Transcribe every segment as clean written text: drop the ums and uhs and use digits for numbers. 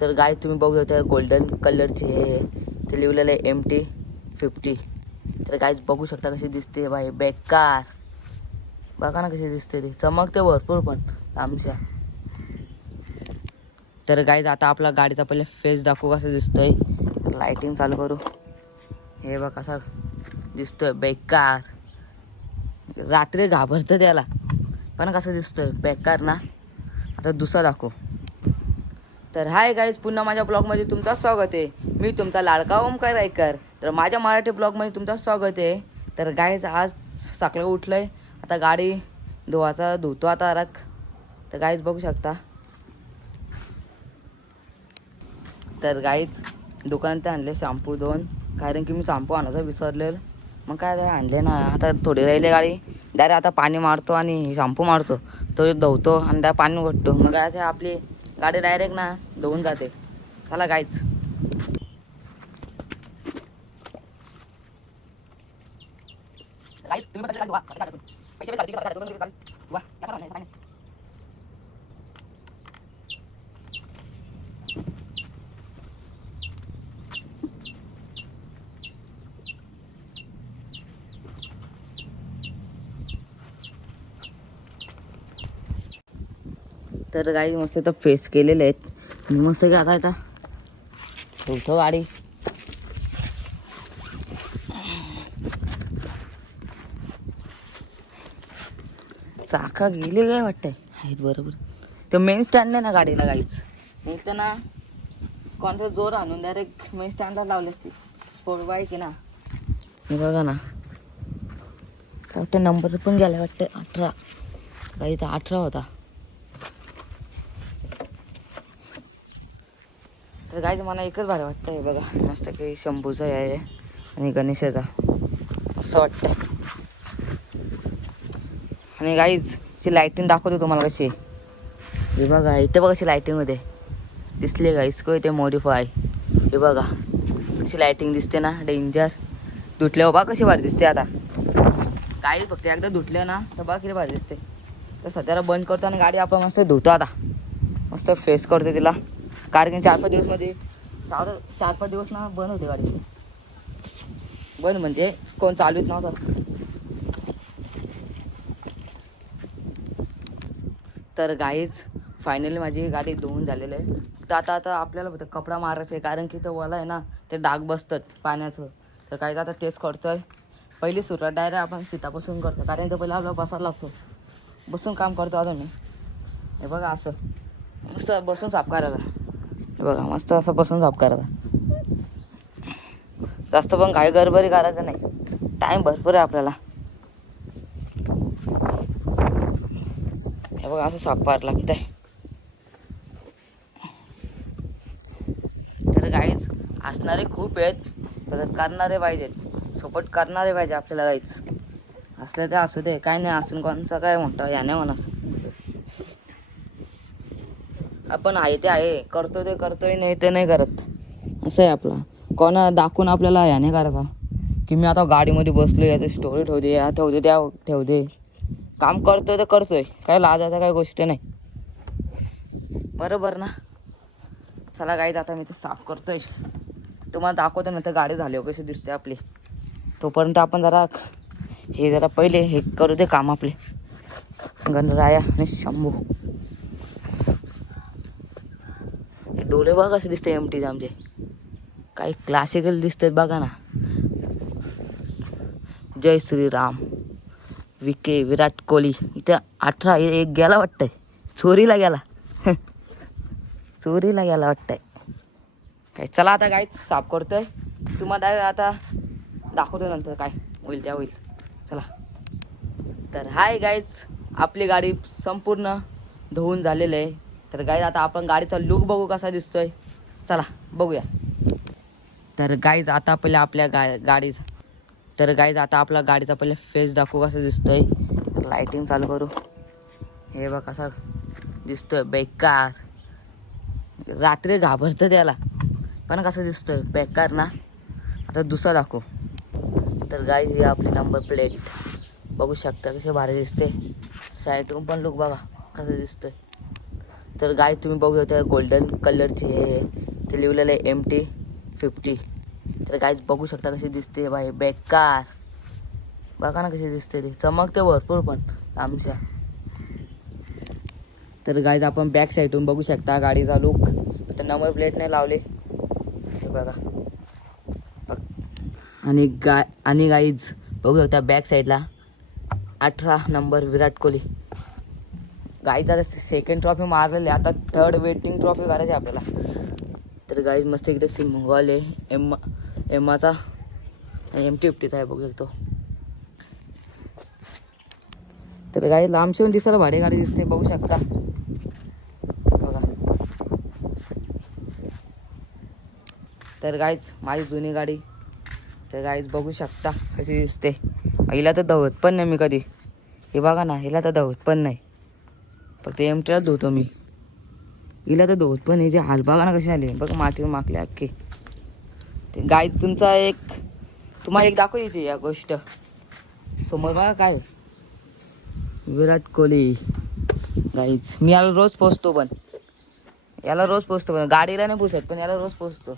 तर गाय तुम्ही बघू शकता गोल्डन कलरची हे ते लिहिलेलं आहे MT-50. तर गायच बघू शकता कशी दिसते बाई, बेकार. बघा ना कशी दिसते ती, चमकते भरपूर पण आमच्या. तर गाईज आता आपला गाडीचा पहिले फेस दाखवू कसं दिसतोय. लाइटिंग चालू करू. हे बघ कसा दिसतोय, बेकार. रात्री घाबरतं त्याला, पण कसं दिसतोय बेकार ना. आता दुसरा दाखव. तर हाय गाईज, पुन्हा माझ्या ब्लॉगमध्ये तुमचं स्वागत आहे. मी तुमचा लाडका ओमकार रायकर. तर माझ्या मराठी ब्लॉगमध्ये तुमचं स्वागत आहे. तर गाईज आज सकाळी उठलोय, आता गाडी धुतो आता रख. तर गाईज बघू शकता. तर गाईज दुकानात आणले शॅम्पू 2, कारण की मी शॅम्पू आणायचं विसरलेलं. मग काय आणले ना, आता थोडी राहिली गाडी. डायरेक्ट आता पाणी मारतो आणि शॅम्पू मारतो, तो धुतो आणि डायरेक्ट पाणी ओततो. मग काय आपली गाडी डायरेक्ट ना धुवून जाते. चला गाईज. तर गाई मस्त तर फेस केलेले आहेत. मस्त की आता धुतो गाडी. चाका गेले काय वाटतंय, आहेत बरोबर. ते मेन स्टँड आहे ना गाडीला गाईच, एक तर ना कोणता जोर आणून डायरेक्ट मेन स्टँडला लावले असते. स्पोर्ट बाईक आहे ना. हे बघा ना, काय वाटतं नंबर पण गेला वाटतं 18. गाडी तर 18 होता. तर गाईच मला एकच भारी वाटतं. हे बघा मस्त काही शंभूचा आहे आणि गणेशाचा मस्त वाटतं. आणि गाईज ची लाईटिंग दाखवतो तुम्हाला कशी. हे बघा इथे बघा, अशी लाईटिंगमध्ये दिसली गाईस को इथे मॉडिफाय. हे बघा कशी लाईटिंग दिसते ना, डेंजर. धुतल्यावर बघा कशी भारी दिसते. आता गाडी फक्त एकदा धुतल्या ना तर बघा किती भारी दिसते. तर सध्याला बंद करतो आणि गाडी आपण मस्त धुतो. आता मस्त फेस करतो तिला, कारण की 4-5 दिवसमध्ये 4-5 दिवस ना बंद होते गाडी. बंद म्हणजे कोण चालूच नव्हतं. तर गाईज फायनली माझी गाडी धुवून झालेली आहे. तर आता आपल्याला फक्त कपडा मारायचा आहे, कारण की तो वाला आहे ना ते डाग बसतात पाण्याचं. तर काय आता तेच करतोय. पहिली सुरुवात डायरेक्ट आपण सीटापासून करतो, कारण की पहिला आपल्याला बसायला लागतो. बसून काम करतो आता मी. हे बघा असं मस्त बसून साफ करायचा. हे बघा मस्त असं बसून साफ करायचा. जास्त पण घाई गडबडी करायचं नाही, टाईम भरपूर आहे आपल्याला. हे बघा असं साफ करायला लागतंय. तर गाईच असणारे खूप आहेत, तर करणारे पाहिजेत, सपोर्ट करणारे पाहिजे आपल्याला. गाईच असले तर असू दे, काय नाही. असून कोणचा काय म्हणतो याने म्हणत. आपण आहे ते आहे, करतो ते करतोय, नाही ते नाही करत. असं आहे आपला. कोणा दाखवून आपल्याला याने करायचा की मी आता गाडीमध्ये बसलो, याची स्टोरी ठेवू दे, या ठेवू दे, त्या ठेवू दे. काम करतोय तर करतोय, काय लाजायचं काय गोष्ट नाही. बरोबर ना. चला गाईज आता मी ते साफ करतोय, तुम्हाला दाखवतो नंतर गाडी झाली कशी दिसते आपली. तोपर्यंत आपण जरा पहिले हे करू दे काम आपले. गणराया आणि शंभू. डोळे बघा कसे दिसते MT आमचे, काही क्लासिकल दिसतात बघा ना. जय श्रीराम. विराट कोहली इथं 18 एक गेला वाटतंय, चोरीला गेला वाटतंय काय. चला आता गाईच साफ करतोय, तुम्हाला आता दाखवतो नंतर काय होईल त्या होईल. चला. तर हाय गाईज, आपली गाडी संपूर्ण धुवून झालेलं आहे. तर गाईज आता आपण गाडीचा लुक बघू कसा दिसतोय. चला बघूया. तर गाईज आता पहिले आपल्या गाडीचा आपला गाडीचा पहिले फेस दाखवू कसं दिसतोय. लाइटिंग चालू करू. हे बघ कसा दिसतोय, बेकार. रात्री घाबरतं त्याला, पण कसं दिसतोय बेकार ना. आता दुसरा दाखव. तर गाईज ही आपली नंबर प्लेट बघू शकता कशी भारी दिसते. साईडून पण लुक बघा कसं दिसतोय. तर गाय तुम्ही बघू शकता गोल्डन कलरची हे ते लिहिलेलं आहे MT-50. तर गायच बघू शकता कशी दिसते बाई, बेकार. बघा ना कशी दिसते ती, चमकते भरपूर पण आमच्या. तर गायज आपण बॅक साईडून बघू शकता गाडीचा लुक. तर नंबर प्लेट नाही लावले हे बघा. आणि गाईज बघू शकता बॅक साईडला 18 नंबर विराट कोहली. गाईज आता सेकंड ट्रॉफी मारलेली, आता थर्ड वेटिंग ट्रॉफी करायची आपल्याला. तर गाईज मस्त एकदा सिंगल आहे एमाचा MT-50चा आहे बघू शकतो. तर गाडी लांबशी येऊन दिसायला भाडे गाडी दिसते बघू शकता बघा. तर गाईज माझी जुनी गाडी. तर गाईज बघू शकता कशी दिसते. हिला तर धावत पण नाही मी कधी. हे बघा ना, हिला तर धावत पण नाही, फक्त MTलाच धुतो मी. हिला तर धुवत पण हिचे हाल बघा ना कशी आली बघ, मातीवर माकले अख्खे. ते गाईज तुम्हाला एक दाखवायची या गोष्ट. समोर बघा काय विराट कोहली. गाईज मी याला रोज पोचतो, पण गाडीला नाही पोचत पण याला रोज पोचतो.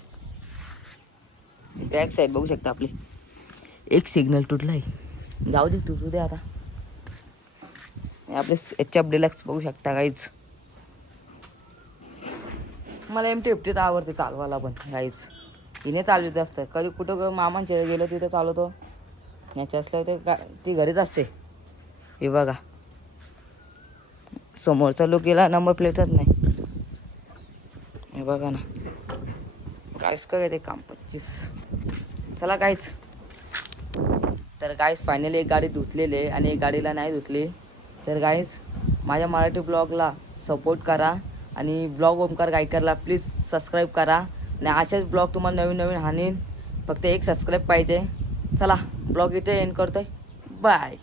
बॅक साईड बघू शकता आपली. एक सिग्नल तुटलाय, जाऊ दे तुटू दे आता. आपले HF डिलक्स बघू शकता गाईज. मला MT-50 आवडते चालवायला पण गाईज. हिने चालवत असतं कधी कुठं मामांच्या गेलो तिथं चालवतो. याच्या असलं तर ती घरीच असते. हे बघा समोरचा लुक गेला, नंबर प्लेटच नाही. हे बघा ना कायच काय ते काम 25. चला गाईच. तर गाईज फायनली एक गाडी धुतलेली आहे आणि एक गाडीला नाही धुतली. तर गाईज माझ्या मराठी ब्लॉगला सपोर्ट करा आणि ब्लॉग ओमकार गायकरला प्लीज सबस्क्राईब करा. आणि असेच ब्लॉग तुम्हाला नवीन नवीन हाणीन, फक्त एक सबस्क्राईब पाहिजे. चला ब्लॉग इथे एंड करतोय, बाय.